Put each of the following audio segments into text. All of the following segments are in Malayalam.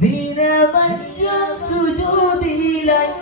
ദിനമഞ്ചം സുജോതിയിലായി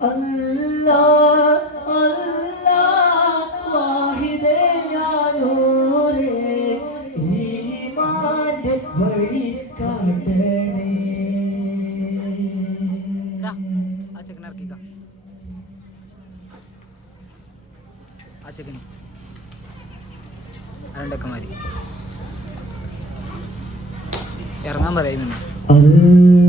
അല്ലാഹ് അല്ലാ വാഹിദയാനൂരേ ഈമാന്റെ വഴി കാട്ടണേ ആ ചെക്കനെ ഇറക്കിക്ക ആ ചെക്കന് രണ്ടക്കന്മാര് ഇറങ്ങാൻ പറയുന്നു Allah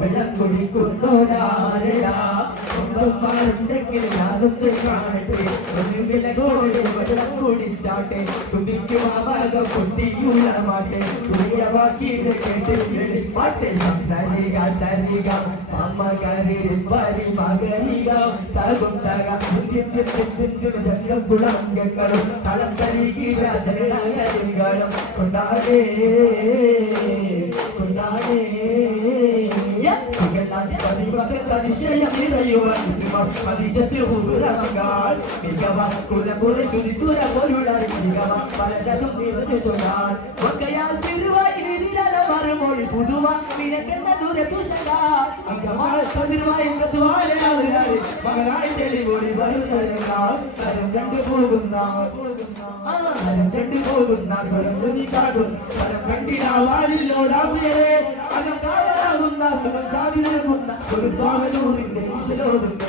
വെള്ളം കുടിക്കുന്നോരാരടാ സ്വന്തന്മാരുണ്ടെങ്കിൽ യാതൊത്ത് കാണട്ടെ ഒരു വില കോടി വെള്ളം കുടിച്ചാട്ടെ. തുടിക്കും ആവാകം പൊട്ടിയുളമാട്ടെ പുതിയ വാക്കിയത് കേട്ട് പാട്ടെ സംസാരിക സരിക അമ്മകരിൽ പരി മകരിക തകുന്തക ജംഗക്കുളങ്ങളും കളം തരികിട ജനകളും കൊണ്ടാടേ കൊണ്ടാടേ അതിശയം നിറയുവാൻ അതിജത്തിൽ ഉറങ്ങാൻ മികവ കുലമുறை ശുതിത്തുര പൊരുളായി മികവ പലതരം നിറഞ്ഞു ചൊല്ലാൻ. ഒക്കയാൽ തിരുവായി വിധിരല മറുമൊഴി പുതുവ നിനക്കെന്ന ദൂര തുഷക. അങ്കമാൾ കതിരുവായി കത്തുവാലയാളുകാരി മകനായി തെളിവൊളി വരുന്നതിനാൽ തരം കണ്ടു പോകുന്ന തരം കണ്ടു പോകുന്ന സ്വരം കാട്ടും തരം കണ്ടിടാവാനില്ലോടാ പ്രിയരെ അകക്കാലാകുന്ന സ്വരം ശാതി നൽകുന്ന ഒരു ത്വാഹനൂറിന്റെ ഈശ്വരോതുണ്ട്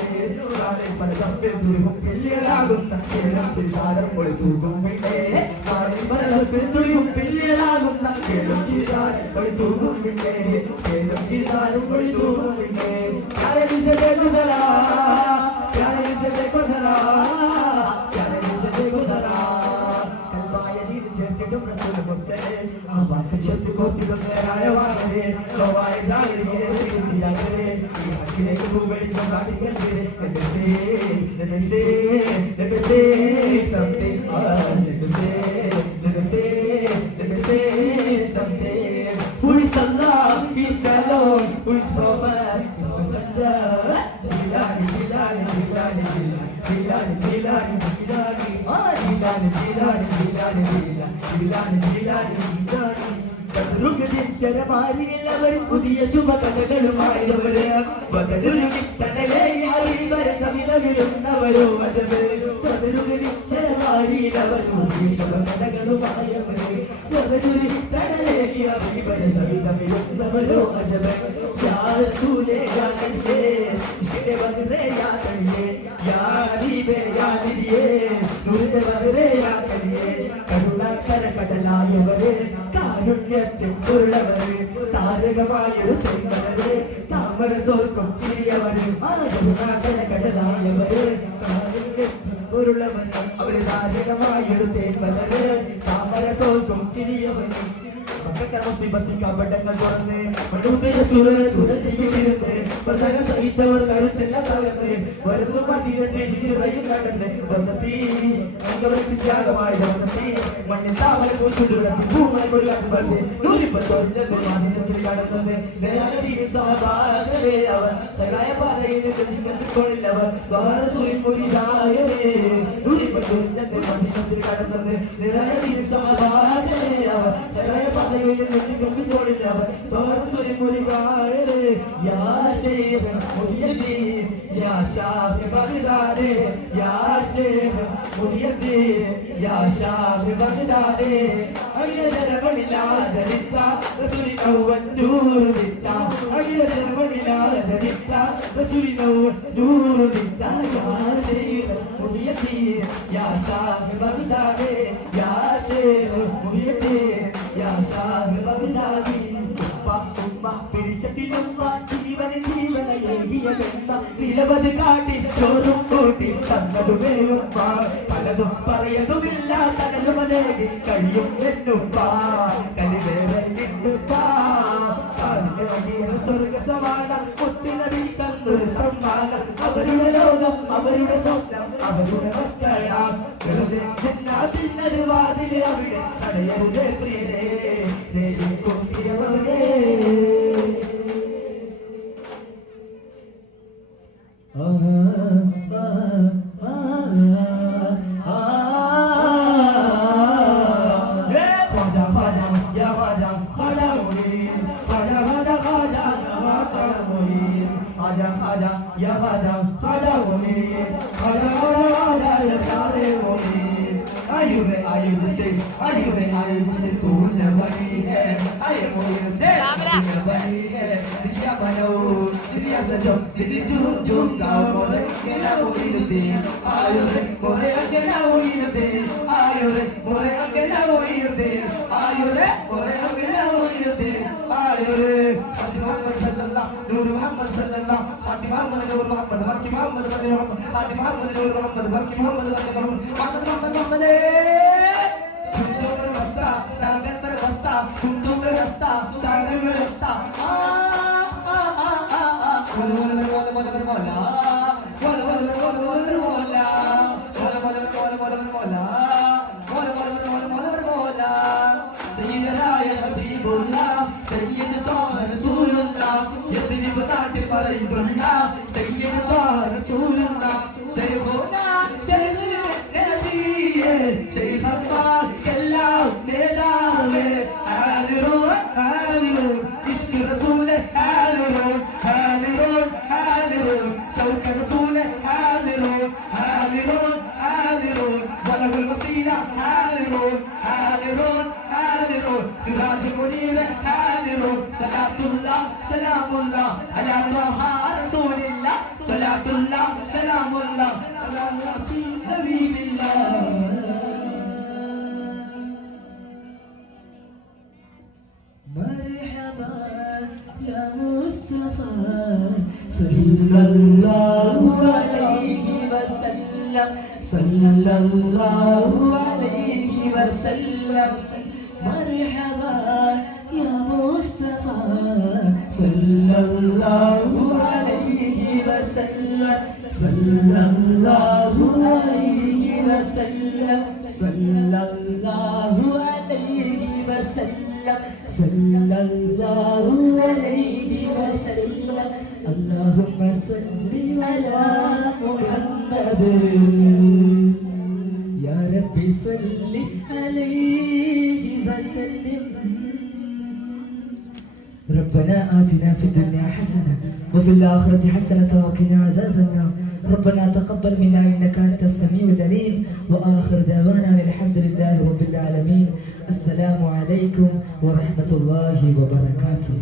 നാളെ പല തപ്പിൽ തുരുവും പില്ലിയലാകുന്ന കേരം ചിതാരം പൊളി തൂക്കും പിന്നെ നാളെ പല തപ്പിൽ തുടിയും പില്ലിയലാകുന്ന കേരം ചിതാരം പൊളി തൂക്കും പിന്നെ കേരം ചിതാരം പൊളി തൂക്കും പിന്നെ പ്യാരെ ദിശത്തെ കുസലാ പ്യാരെ ദിശത്തെ കുസലാ പ്യാരെ ദിശത്തെ കുസലാ കൽബായ ദീൻ ചേർത്തിടും റസൂൽ മുർസലേ ആ വാക്ക് ചേർത്ത് കോർത്തിടും നേരായ रे हवाए जा रही है तेरी दुनिया रे आखिरे को बैठ चला के रे नबसे नबसे नबसे something नबसे नबसे नबसे something who is Allah he is alone who is prophet he is messenger jilani jilani jilani jilani jilani jilani ah jilani jilani jilani jilani jilani jilani kadrug din ശരമാരിയിൽ അവർ പുതിയ ശുഭകഥകളുമായി ശരമാരിയിൽ അവർ പുതിയ ശുഭകഥകളുമായി അവർ ബദലുരി തണലേകി അറിവര സമിതവിരുന്നവരോ അജബ് യാ റസൂലേ താരകമായൊരു തെന്മലര് താമര തോൽക്കും ചിരിയവര്. കരുണാകര കടലായവര് ഉള്ളവര് അവർ താരകമായൊരു തേന്മലര് താമര തോൽക്കും ചിരിയവര്. കപടങ്ങൾ തുറന്ന് സഹിച്ചവർ കരുത്തില്ല തകർന്ന് വരുന്നു പതിനെട്ട് ഹിജിറയും കടന്ന് വന്നെത്തി. അംഗവർക്ക് ത്യാഗമായി വന്നെത്തി. മണ്ണിൽ താമര പൂച്ചുടുകിടത്തി ഭൂമി കൊല്ലാൻ പറ്റി നൂലിപ്പ ചൊല്ലത് മാനിച്ചത്തിൽ കടന്നത്. നേരായ സഹപാകരെ അവൻ തരായ പാതയിൽ കൊള്ളില്ലവർ ചൊല്ലത് മാനിച്ചത്തിൽ കടന്നത്. നേരായ സഹപാകരെ അവൻ തരായ പാതയിൽ കൊള്ളില്ലവർ ദ്വാരസൂരി മുരിതായവേ യാ ശൈഖ് മുഹിയദ്ദീൻ യാ ഷാഹ് ബഗ്ദാദി യാ ശൈഖ് മുഹിയദ്ദീൻ യാ ഷാഹ് ബഗ്ദാദി അഖില ജനമണിലാദരിത്ത റസൂലിനവന്നൂറുദിത്ത അഖില ജനമണിലാദരിത്ത റസൂലിനവന്നൂറുദിത്ത യാ ശൈഖ് മുഹിയദ്ദീൻ യാ ഷാഹ് ബഗ്ദാദി യാ ശൈഖ് മുഹിയദ്ദീൻ യാ ഷാഹ് ബഗ്ദാദി ഉപ്പ ഉമ്മ പിരിശത്തിലുമ്മ ജീവന ജീവന നിലവത് കാട്ടി ചോറും കൂട്ടി തന്നതുമേ ഉമ്മ പലതും പറയതുമില്ല തനതുമനേകി കഴിയും എന്നുപ്പ കലിവേറെ സ്വർഗ സമാനം മുത്തിനബി തന്നൊരു സമ്മാനം. അവരുടെ ലോകം അവരുടെ സ്വപ്നം അവരുടെ മക്കളാം വെറുതെ തിന്നത് വാതിലെ അവിടെ. തടയരുതേ പ്രിയരേ. محمد محمد محمد محمد محمد محمد محمد محمد محمد محمد محمد محمد محمد محمد محمد محمد 둥둥을 갔다 부산을 갔다 아아아아아 몰라 몰라 몰라 몰라 몰라 الرول عالي رول عالي رول وله الوسيلة سراج المنير عالي رول الله سلام الله. على طه رسول الله. صلاة الله سلام الله على رسول حبيب الله. صلى الله عليه وسلم مرحبا يا مصطفى صلى الله عليه وسلم صلى الله عليه وسلم صلى الله عليه وسلم صلى الله عليه وسلم اللهم صل على محمد يا صل عليه وسلم. ربنا آتنا في الدنيا حسنة وفي الآخرة حسنة وقنا عذاب النار. ربنا تقبل منا إنك أنت السميع العليم. وآخر دعوانا الحمد لله رب العالمين. السلام عليكم ورحمة الله وبركاته.